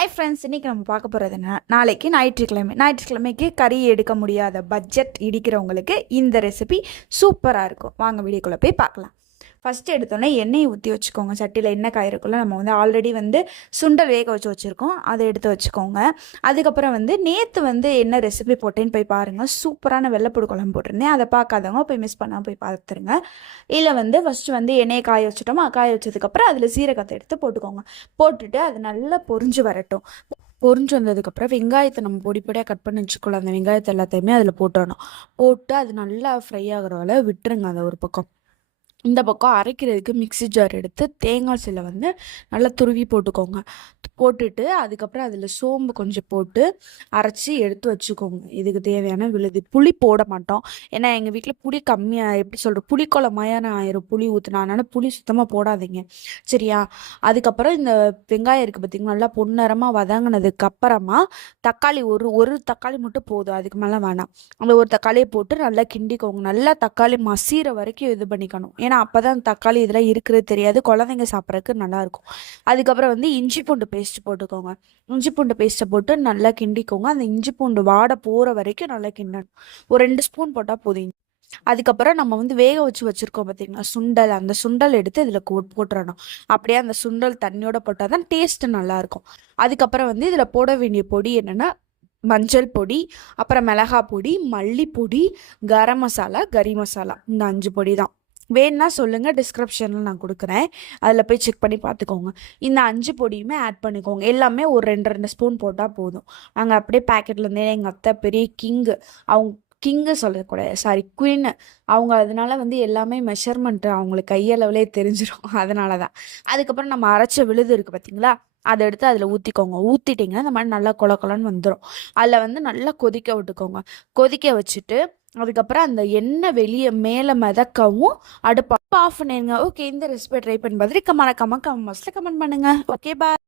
Hi friends, இன்றைக்கி நம்ம பார்க்க போகிறது என்ன, நாளைக்கு ஞாயிற்றுக்கிழமைக்கு கறி எடுக்க முடியாத பட்ஜெட் இடிக்கிறவங்களுக்கு இந்த ரெசிபி சூப்பராக இருக்கும். வாங்க வீடியோக்குள்ளே போய் பார்க்கலாம். ஃபஸ்ட்டு எடுத்தோன்னே எண்ணெயை ஊற்றி வச்சுக்கோங்க. சட்டியில் எண்ணெய் காயிருக்குள்ள நம்ம ஆல்ரெடி சுண்டல் வேக வச்சுருக்கோம், அதை எடுத்து வச்சுக்கோங்க. அதுக்கப்புறம் நேற்று என்ன ரெசிபி போட்டேன்னு போய் பாருங்கள். சூப்பரான வெள்ளைப்பூடு குழம்பு போட்டிருந்தேன், அதை பார்க்காதவங்க போய் மிஸ் பண்ணால் போய் பார்த்துருங்க. இல்லை ஃபஸ்ட்டு எண்ணெயை காய வச்சுட்டோமா, காய வச்சதுக்கப்புறம் அதில் சீரகத்தை எடுத்து போட்டுக்கோங்க. போட்டுட்டு அது நல்லா பொரிஞ்சு வரட்டும். பொரிஞ்சு வந்ததுக்கப்புறம் வெங்காயத்தை நம்ம பொடி பொடியாக கட் பண்ணி வச்சுக்கலாம். அந்த வெங்காயத்தை எல்லாத்தையுமே அதில் போட்டுடணும். போட்டு அது நல்லா ஃப்ரை ஆகிற வரை விட்டுருங்க. அதை ஒரு பக்கம். இந்த பக்கம் அரைக்கிறதுக்கு மிக்ஸி ஜார் எடுத்து தேங்காய் சில்லை நல்லா துருவி போட்டுக்கோங்க. போட்டுட்டு அதுக்கப்புறம் அதில் சோம்பு கொஞ்சம் போட்டு அரைச்சி எடுத்து வச்சுக்கோங்க. இதுக்கு தேவையான விழுது. புளி போட மாட்டோம், ஏன்னா எங்கள் வீட்டில் புளி கம்மியாக, எப்படி சொல்கிற, புளிக்குழம்பையான ஆயிரும் புளி ஊற்றினா. அதனால் புளி சுத்தமாக போடாதீங்க, சரியா? அதுக்கப்புறம் இந்த வெங்காயம் இருக்குது பார்த்திங்கன்னா, நல்லா பொன்னரமாக வதங்கினதுக்கு அப்புறமா தக்காளி ஒரு தக்காளி மட்டும் போதும், அதுக்கு மேலே வேணாம். அந்த ஒரு தக்காளியை போட்டு நல்லா கிண்டிக்கோங்க. நல்லா தக்காளி மசிகிற வரைக்கும் இது பண்ணிக்கணும். ஏன்னா அப்போ தான் தக்காளி இதெல்லாம் இருக்கிறது தெரியாது, குழந்தைங்க சாப்பிட்றதுக்கு நல்லாயிருக்கும். அதுக்கப்புறம் இஞ்சி பூண்டு பேஸ்ட் போட்டுக்கோங்க. இஞ்சி பூண்டு பேஸ்ட்டை போட்டு நல்லா கிண்டிக்கோங்க. அந்த இஞ்சி பூண்டு வாடை போகிற வரைக்கும் நல்லா கிண்டணும். ஒரு 2 ஸ்பூன் போட்டால் போதும். அதுக்கப்புறம் நம்ம வேக வச்சுருக்கோம் பார்த்தீங்களா சுண்டல், அந்த சுண்டல் எடுத்து இதில் போட்டுறணும். அப்படியே அந்த சுண்டல் தண்ணியோட போட்டால் தான் டேஸ்ட்டு நல்லாயிருக்கும். அதுக்கப்புறம் இதில் போட வேண்டிய பொடி என்னென்னா, மஞ்சள் பொடி, அப்புறம் மிளகாய் பொடி, மல்லிப்பொடி, கரம் மசாலா, கறி மசாலா, இந்த 5 பொடி தான். வேணுன்னா சொல்லுங்கள், டிஸ்கிரிப்ஷனில் நான் கொடுக்குறேன், அதில் போய் செக் பண்ணி பார்த்துக்கோங்க. இந்த 5 பொடியுமே ஆட் பண்ணிக்கோங்க. எல்லாமே ஒரு 2 ஸ்பூன் போட்டால் போதும். நாங்கள் அப்படியே பேக்கெட்லேருந்தே எங்கள் அத்தை பெரிய கிங்கு சொல்லக்கூடாது, சாரி, குயின் அவங்க. அதனால எல்லாமே மெஷர்மெண்ட்டு அவங்களுக்கு கையளவுலே தெரிஞ்சிடும், அதனால தான். அதுக்கப்புறம் நம்ம அரைச்ச விழுது இருக்குது பார்த்தீங்களா, அதை எடுத்து அதில் ஊற்றிக்கோங்க. ஊற்றிட்டிங்கன்னா இந்த மாதிரி நல்லா கொலன்னு வந்துடும். அதில் நல்லா கொதிக்க விட்டுக்கோங்க. கொதிக்க வச்சுட்டு அதுக்கப்புறம் அந்த எண்ணெய் வெளியே மேலே மிதக்கவும் அடுப்பு ஆஃப் பண்ணிடுங்க. ஓகே, இந்த ரெசிபி ட்ரை பண்ணி பார்த்துட்டு கமெண்ட் பாக்ஸில் கமெண்ட் பண்ணுங்கள். ஓகே, பாய்.